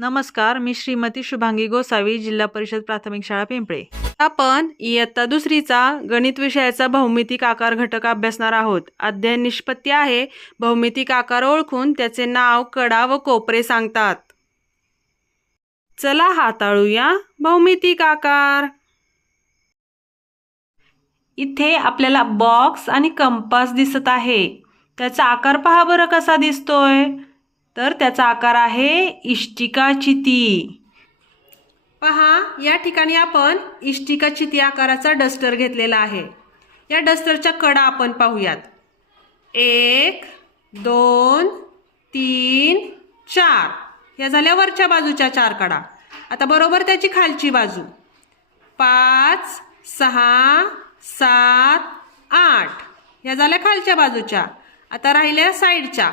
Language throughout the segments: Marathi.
नमस्कार मी श्रीमती शुभांगी गोसावी जिल्हा परिषद प्राथमिक शाळा पिंपळे. आपण इयत्ता दुसरीचा गणित विषयाचा भौमितिक आकार घटक अभ्यासणार आहोत. अध्ययन निष्पत्ती आहे. भौमितिक आकार ओळखून त्याचे नाव कडा व कोपरे सांगतात. चला हाताळूया भौमितिक आकार. इथे आपल्याला बॉक्स आणि कंपास दिसत आहे. त्याचा आकार पहा बरं कसा दिसतोय. तर त्याचा आकार आहे इष्टिका चिती पहा या ठिकाणी आपण इष्टिका चिती आकाराचा डस्टर घेतलेला आहे. या डस्टरच्या कडा आपण पाहूयात. एक दोन तीन चार. या झाल्या वरच्या बाजूच्या चार कडा. आता बरोबर त्याची खालची बाजू. पाच सहा सात आठ. ह्या झाल्या खालच्या बाजूच्या. आता राहिल्या साईडच्या.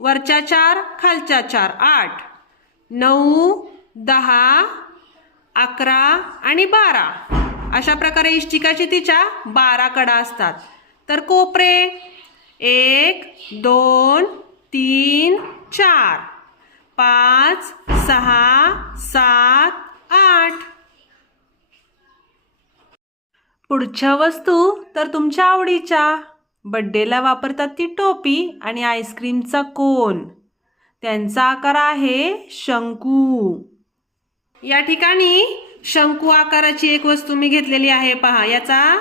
वरच्या चार खालच्या चार. आठ. नऊ दहा अकरा आणि बारा. अशा प्रकारे इष्टिकाची तिच्या बारा कडा असतात. तर कोपरे. एक दोन तीन चार. पाच सहा सात आठ. पुढच्या वस्तू तर तुमच्या आवडीच्या. बड्डेला वापरतात ती टोपी आणि आईस्क्रीमचा कोन. त्यांचा आकार आहे शंकू. या ठिकाणी शंकू आकाराची एक वस्तू मी घेतलेली आहे पहा याचा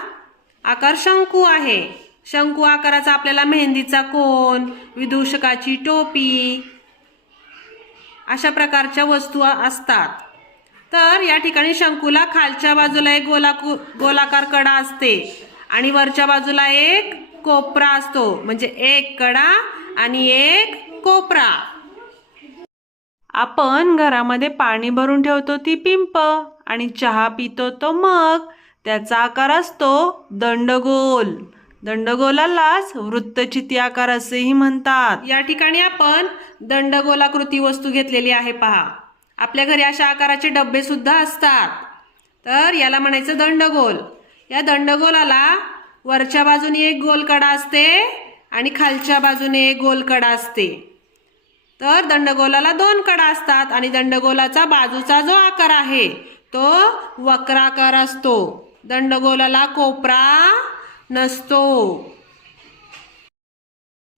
आकार शंकू आहे. शंकू आकाराचा आपल्याला मेहंदीचा कोन विदूषकाची टोपी अशा प्रकारच्या वस्तू असतात. तर या ठिकाणी शंकूला खालच्या बाजूला एक गोलाकू गोलाकार कडा असते आणि वरच्या बाजूला एक कोपरा असतो. म्हणजे एक कडा आणि एक कोपरा. आपण घरामध्ये पाणी भरून ठेवतो ती पिंप आणि चहा पितो तो मग. त्याचा आकार असतो दंडगोल. दंडगोलालाच वृत्तचिती आकार असेही म्हणतात. या ठिकाणी आपण दंडगोलाकृती वस्तू घेतलेली आहे पहा. आपल्या घरी अशा आकाराचे डब्बे सुद्धा असतात. तर याला म्हणायचं दंडगोल. या दंडगोलाला वरच्या बाजूने एक गोल कडा असते आणि खालच्या बाजूने एक गोल कडा असते. तर दंडगोलाला दोन कडा असतात आणि दंडगोलाचा बाजूचा जो आकार आहे तो वक्राकार असतो. दंडगोलाला कोपरा नसतो.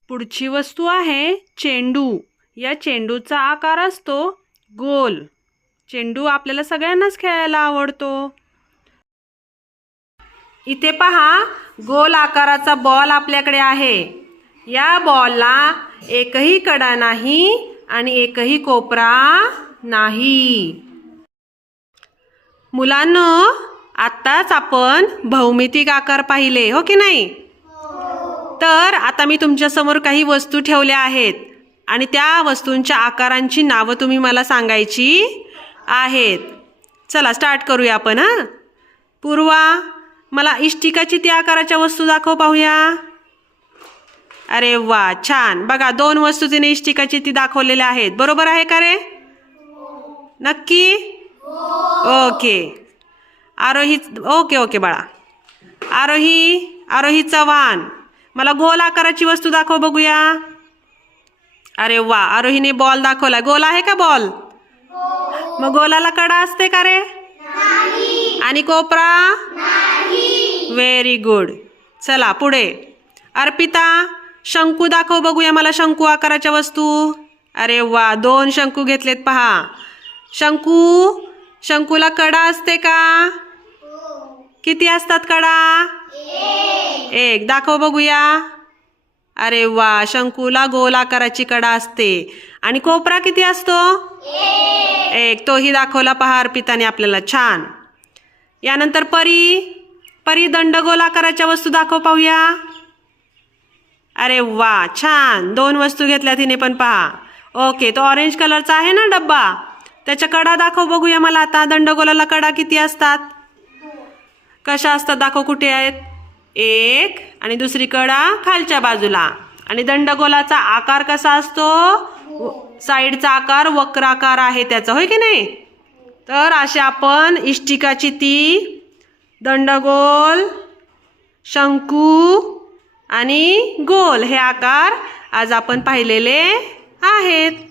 पुढची वस्तू आहे चेंडू. या चेंडूचा आकार असतो गोल. चेंडू आपल्याला सगळ्यांनाच खेळायला आवडतो. इथे पहा गोल आकाराचा बॉल आपल्याकडे आहे. या बॉलला एकही कडा नाही आणि एकही कोपरा नाही. मुलांनो आत्ताच आपण भौमितिक आकार पाहिले हो की नाही? तर आता मी तुमच्यासमोर काही वस्तू ठेवल्या आहेत आणि त्या वस्तूंच्या आकारांची नावं तुम्ही मला सांगायची आहेत. चला स्टार्ट करूया आपण हां? पूर्वा मला इष्टिकाची त्या आकाराच्या वस्तू दाखव पाहूया. अरे वा छान. बघा दोन वस्तू तिने इष्टिकाची ती दाखवलेल्या आहेत. बरोबर आहे का रे? नक्की? ओके. आरोही ओके ओके बाळा. आरोही आरोही चव्हाण. मला गोल आकाराची वस्तू दाखव बघूया. अरे वा आरोहीने बॉल दाखवला. गोल आहे का बॉल? मग गोलाला कडा असते का रे? आणि कोपरा? व्हेरी गुड चला पुढे. अर्पिता शंकू दाखव बघूया मला शंकू आकाराच्या वस्तू. अरे वा दोन शंकू घेतलेत पहा. शंकू शंकूला कडा असते का? किती असतात कडा? एक. दाखव बघूया. अरे वा शंकूला गोल आकाराची कडा असते. आणि कोपरा किती असतो? एक. तोही दाखवला पहा अर्पिताने आपल्याला. छान. यानंतर परी. परी दंडगोल आकाराच्या वस्तू दाखव पाहूया. अरे वा छान. दोन वस्तू घेतल्या तिने पण पहा. ओके तो ऑरेंज कलरचा आहे ना डब्बा? त्याच्या कडा दाखव बघूया मला आता. दंडगोलाला कडा किती असतात? कशा असतात दाखव कुठे आहेत? एक आणि दुसरी कडा खालच्या बाजूला. आणि दंडगोलाचा आकार कसा असतो? साईडचा आकार वक्राकार आहे त्याचा होय की नाही? तर असे आपण इष्टिकाची ती दंडगोल शंकू आणि गोल हे आकार आज आपण पाहिलेले आहेत.